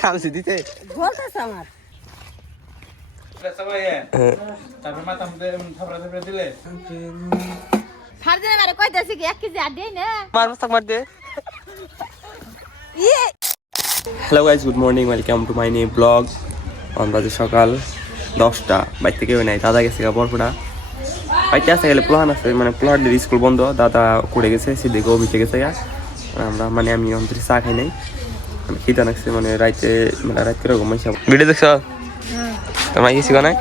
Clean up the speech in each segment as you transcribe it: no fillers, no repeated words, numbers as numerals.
খামছি দিতে বলতেছে আমার তারপর মাথা মধ্যে থাপড়া থাপড়া দিলে ফারদিনে মারে কইতাছি কি 1 কেজি আর দেই না মার মস্তাক মার দে hello guys good morning welcome to my new blog অন বাজে সকাল 10টা বাইতে কেউ নাই দাদা গেছে বরপুরা বাইতে আসতে গেলে প্লান আছে মানে প্লানদের স্কুল বন্ধ দাদা করে গেছে সিদ্দিকে অভিতে গেছে আমরা মানে আমি অন্তরে চা খাই নাই মানে খিদা লাগছে মানে রাইতে মানে রাত করে ঘুমাইছি ভিডিও দেখছ তোমরা কিছু নাই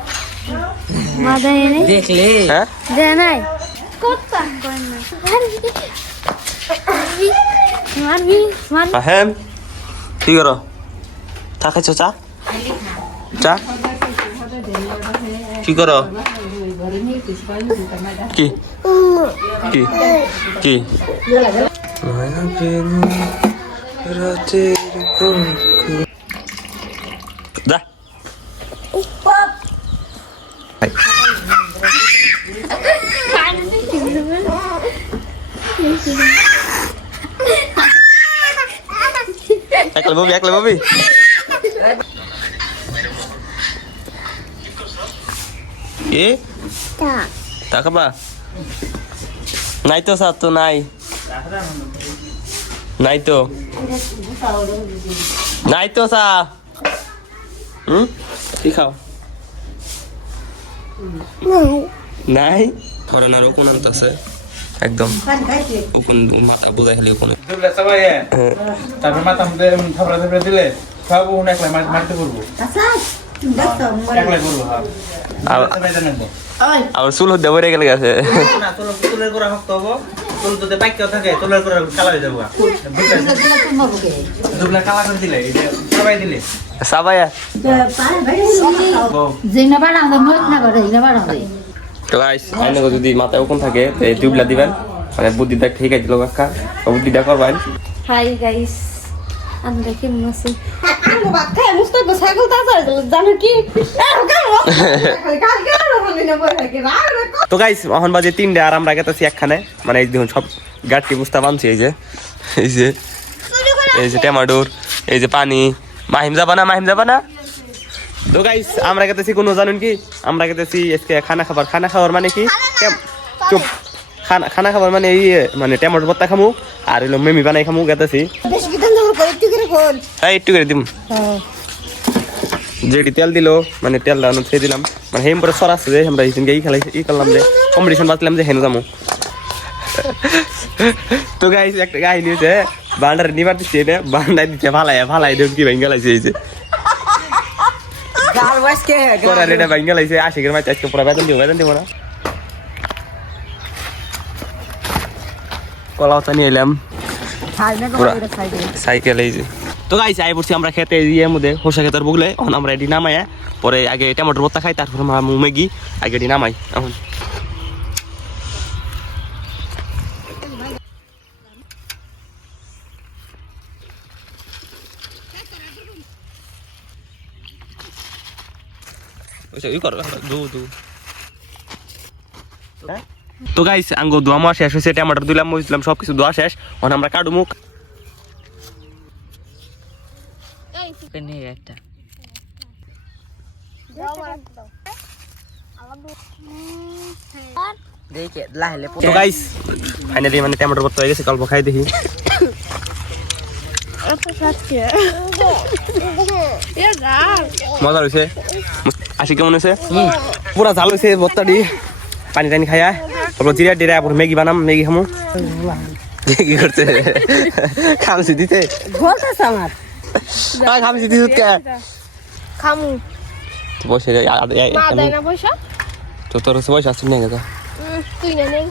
দেখলে হ্যাঁ দে নাই কোত্তা কোন না মারবি হ্যাঁ কি করো চা খাইছো চা চা কি করো কি কি কি দা একলে ববি এ তা খাবা নাই তো স্যার তো নাই নাই তো নাই তো সা কি খাও নাই পরে না রকম আছে একদম ওপন মাথা বোঝাই খালি ওপনে দুবলা সবাই তারপর মাথা মধ্যে থাপড়া থাপড়া দিলে সব ওখানে একলা মারতে করবো একলা করবো আর চুল হতে বরে গেলে গেছে না তুলের করা শক্ত হবো তুল যদি বাইকেও থাকে তুলের করা কালা হয়ে যাবো দুবলা কালা করে দিলে সবাই দিলে সাবায়া জিনা বাড়া না করে জিনা বাড়া তো গাইস আইনে যদি মাথায় ওপন থাকে এই টিউবলা দিবেন মানে বুদ্ধিটা ঠিক আছে লোক কাকা বুদ্ধিটা করবেন হাই গাইস আমরা কেমন আছি আমগো বাক্কা মুস্তাক সাইকেল তাজা জানো কি তো গাইস এখন বাজে 3টা আর আমরা গেতেছি একখানে মানে এই দেখুন সব গাড়ি বুস্তা বানছি এই যে এই যে টমেটোর এই যে পানি মাহিম যাবা না তো গাইস আমরা গেতেছি কোনো জানেন কি আমরা গেতেছি আজকে খানা খাবার মানে কি চুপ খানা খাবার মানে এই মানে টমেটো ভর্তা খামু আর হলো মেমি বানাই খামু গেতেছি বেশি কি দাম করে একটু করে কোন একটু করে দিম যেটি তেল দিল মানে তেল দাও ছেড়ে দিলাম মানে হেম পরে সর আসছে যে আমরা এই দিনকে ই করলাম যে কম্পিটিশন বাঁচলাম যে হেন যাবো তো গাইস একটা গাই নিয়েছে বান্ডার নিবার দিচ্ছে না বান্ডাই দিচ্ছে ভালাই দেব কি ভেঙ্গা লাগছে এই যে গাল ওয়াসকে করা রেডা ভেঙ্গা লাগছে আশিকের মাছ আজকে পুরো বেতন দিব না কলাওতা নিয়ে এলাম সাইকেল এই যে তো গাইস আই পড়ছি আমরা খেতে ইয়ের মধ্যে হোসা খেতার বগলে এখন আমরা এটি নামাই পরে আগে টমেটোর ভর্তা খাই তারপর আমরা ম্যাগি আগে এটি নামাই এখন তো গাইস আঙ্গো দোয়া মাস শেষ হয়েছে টমেটো দিলাম বুঝলাম সবকিছু দোয়া শেষ এখন আমরা কাটু মুখ একটা দেখে লাহলে তো গাইস ফাইনালি মানে টমেটো ভর্তা হয়ে গেছে গল্প খাই দেখি মজা হয়েছে আসি কেমন হয়েছে পুরা ঝাল হয়েছে ভর্তাটি পানি টানি খাইয়া তারপর জিরা টিরা ম্যাগি বানাম ম্যাগি খামু কি করছে খামছি দিতে বলতেছে আমার খামছি দিতে কে খামু বসে মা দেয় না পয়সা তো তোর পয়সা আসছে নিয়ে গেছে তুই না নেই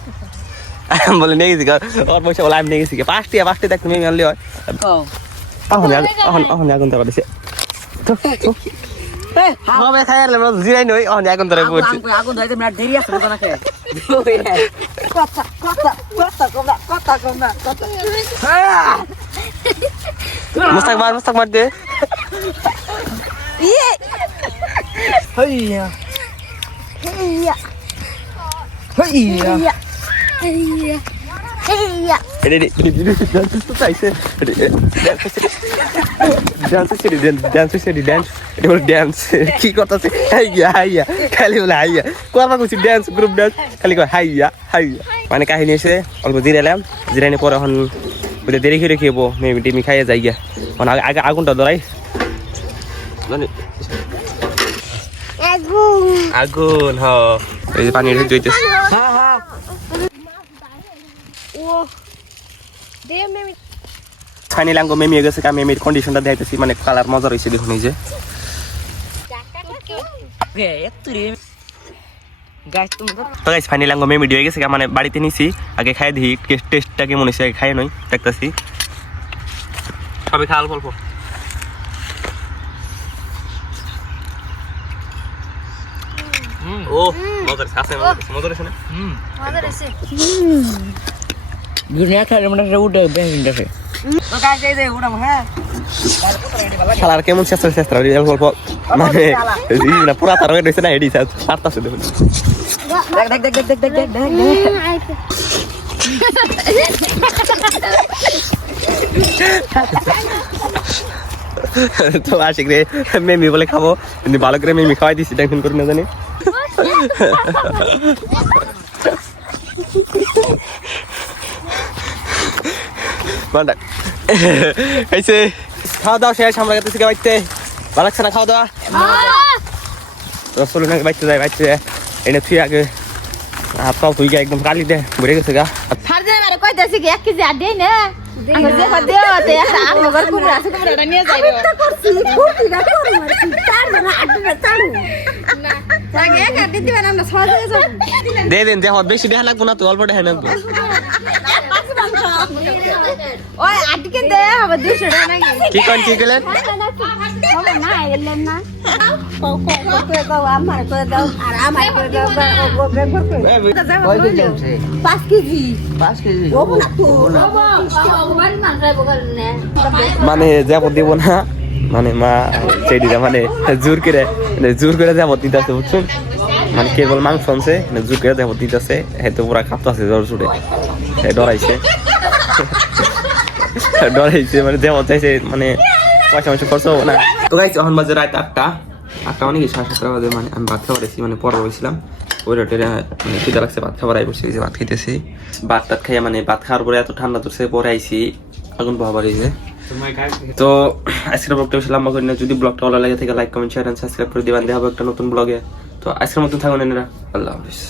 বলে নিয়ে গেছি ওর পয়সা বলে আমি নিয়ে গেছি পাঁচটি দেখতে মেয়ে আনলে হয় এখন আগুন তো পারছে হবে খাই আর জিরাই নই অনেক আগুন ধরে পড়ছি আগুন ধরে মিনিট দেরি আছে না কে কথা মুস্তাক মার দে ইয়ে হইয়া হইয়া হইয়া হইয়া হইয়া চাইছে ড্যান্স কি কথা হাইয়া খালি বলে হাইয়া কথা করছি ড্যান্স গ্রুপ ড্যান্স খালি কয় হাইয়া হাইয়া মানে কাহিনী এসে অল্প জিরাইলাম জিরানি পরে এখন বুঝে দেরি করে খেয়েবো মেমি টেমি খাইয়ে যাই গিয়া আগে আগুনটা ধরাই মানে আগুন হ এই যে পানি ঢেকে জইতেছে ফাইনালি আঙ্গো মেমি গেছে কা মেমির কন্ডিশনটা দেখাইতেছি মানে কালার মজা রয়েছে দেখুন এই যে তো গাইস ফাইনালি আঙ্গো মেমি দিয়ে গেছে মানে বাড়িতে নিছি আগে খাই দিই টেস্টটা কেমন হয়েছে খাই নই দেখতেছি সবাই খাওয়াল অল্প ও মজার আছে মজার আছে না দুনিয়া খাইলে মনে হয় উঠে বেঞ্চিনটাছে শালার কেমন চেষ্টা চেষ্টা অল্প মানে পুরা তার হয়েছে না এডি সারতাছে দেখুন তো আশিক রে মেমি বলে খাবো কিন্তু ভালো করে মেমি খাওয়াই দিচ্ছি টেনশন করি না জানি খাওয়া দাওয়া শেষ আমরা গেতেছি বাইতে ভালো লাগছে না খাওয়া দাওয়া রসল নাকি বাইতে যায় বাইতে এনে তুই আগে হাত পাও তুই একদম কালি দে ঘুরে গেছে গা কইতাছি কি 1 কেজি আর দেই না আমি যে কই দেওতে একটা আমগর কুমড়া আছে কুমড়াটা নিয়ে যাই রে করছি ফুটিটা করে মারছি তার না আটটা চালু না আগে এক আট দিবেন আমরা সহজ হয়ে যাব দে দেন যে হদ বেশি দেখা লাগবো না তো অল্প দেখা লাগবে ওই আটকে দে হবে 200 টাকা নাকি কি কোন কি গেলেন হবে না এলেন না করে দাও আমার করে দাও আর আমার করে দাও ও বের করে 5 কেজি 5 কেজি ও না তো মানে যাব দেব না মানে মা চেডিটা মানে জোর করে যাব দিতেছে বুঝছেন মানে কেবল মাংস আনছে জোর করে যাব দিতেছে হয়তো পুরা কাঁপতাছে জ্বর ছুটে ডরাইছে মানে দেব চাইছে মানে পয়সা মাংস খরচ হবো না তো গাইছে এখন বাজে রাত 8টা মানে কি 7:30 বাজে মানে আমি ভাত খাবার এসেছি মানে পরে হয়েছিলাম ওই রোটে মানে খিদে লাগছে ভাত খাবার আই বসে গেছে ভাত খাইতেছি ভাত খাইয়া মানে ভাত খাওয়ার পরে এত ঠান্ডা ধরছে পরে আইসি আগুন পাওয়া হয়েছে তো আজকের ব্লগটা বেশি লম্বা করি না যদি ব্লগটা ভালো লাগে থেকে like comment share and subscribe করে দিবেন দেখা হবে একটা নতুন ব্লগে তো আজকের মতন থাকুন এনারা আল্লাহ হাফিজ